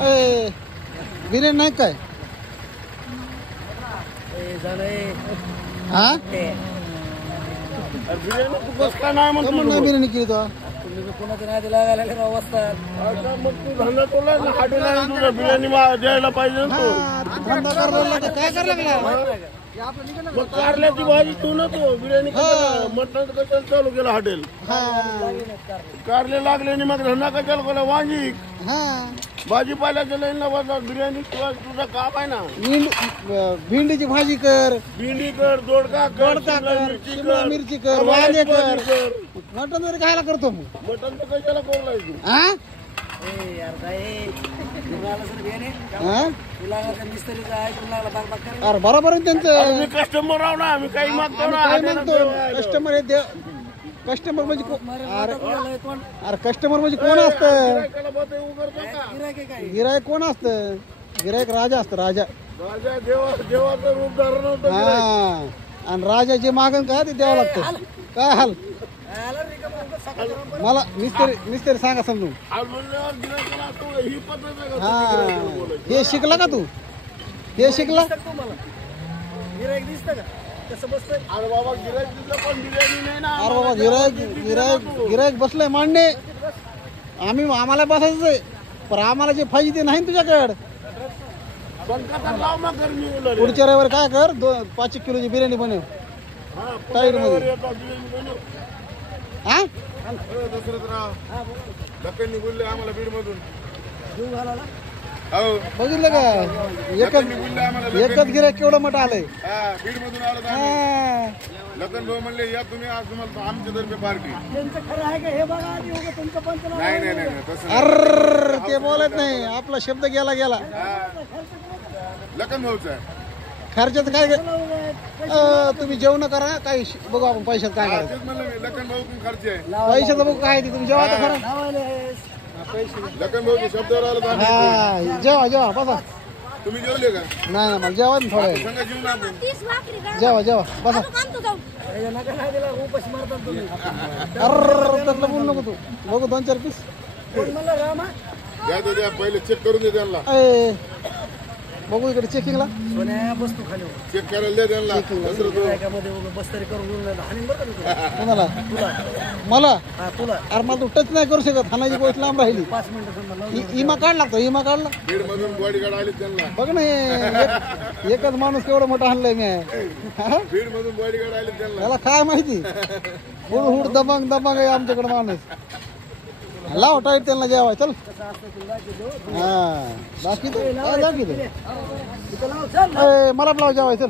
ए बिर्याणी नाही काय हा बिर्याणी केली तो बिर्याणी द्यायला पाहिजे धंदा करायला काय करायला लागला मग कारल्याची भाजी तू ना तू बिर्याणी मटण कशाला चालू केलं हॉटेल कारले लागले आणि मग धंदा कशाला केला वांगी भाजीपाल्याच्या लाईनला बसला बिर्याणी तुझा काम आहे ना भेंडीची भाजी कर भेंडी कर दोडका कर शिमला मिरची कर वांगे कर मटण तरी खायला करतो मग मटण तर कशाला कोरलाय तू हा अरे बरोबर आहे त्यांचं कस्टमर राहू ना आम्ही काही मागतो ना काय म्हणतो कस्टमर आहे कस्टमर म्हणजे अरे कस्टमर म्हणजे कोण असतं गिरायक कोण असतं गिरायक राजा असतं राजा देवाचं रूप धारण होतं हा आणि राजा जे मागण काय ते द्यावं लागतं काय हाल मला मिस्त्री सांगा समजून ही पद्धत हा हे शिकला का तू हे शिकला अरे बाबा गिरायक दिसलं पण बिर्याणी नाही ना अरे बाबा गिरायक बसलंय मांडणे आम्हाला बसायचं आहे पण आम्हाला जे पाहिजे ते नाही तुझ्याकडे पुढच्या रविवारी काय कर 5 किलोची बिर्याणी बनव टाईट मध्ये हा दक्कननी बोलले आम्हाला बीड मधून बघितलं का एकच गिरायक केवढं मोठं आलंय बीड मधून आलं लखन भाऊ म्हणले या तुम्ही आज तुम्हाला आमच्या तर्फे पार्टी नाही अरे ते बोलत नाही आपला शब्द गेला लखन भाऊचा खर्चाचं काय तुम्ही जेवण करा काही बघू आपण पैशात काय करायचं लखन भाऊ खर्च आहे पैशाचं बघू काय तुम्ही जेव्हा तर खरं लखन भाऊ शब्दावर आलं हा जेवा बसा तुम्ही जेवले का नाही ना मला जेवा ना थोडं संग जेवून आपण जेवा बसा अरे त्यातलं बोलू नको तू बघू 2-4 पीस द्या पहिले चेक करून दे त्यांना बघू इकडे चेकिंगला चेक करायला दे त्यांना कोणाला मला अरे मला तू टच नाही करू शकत हाणाची गोष्ट लांब राहिली इमा काढला बीड मधून बॉडीगार्ड आले त्यांना बघ ना एकच माणूस केवढा मोठा हाणलाय मी बीड मधून बॉडीगार्ड आले त्यांना त्याला काय माहिती हुड दबंग आहे आमच्याकडे माणूस लाव टाईट त्यांना जेवाय चल हा बाकी मला ब्लाव जेवाय चल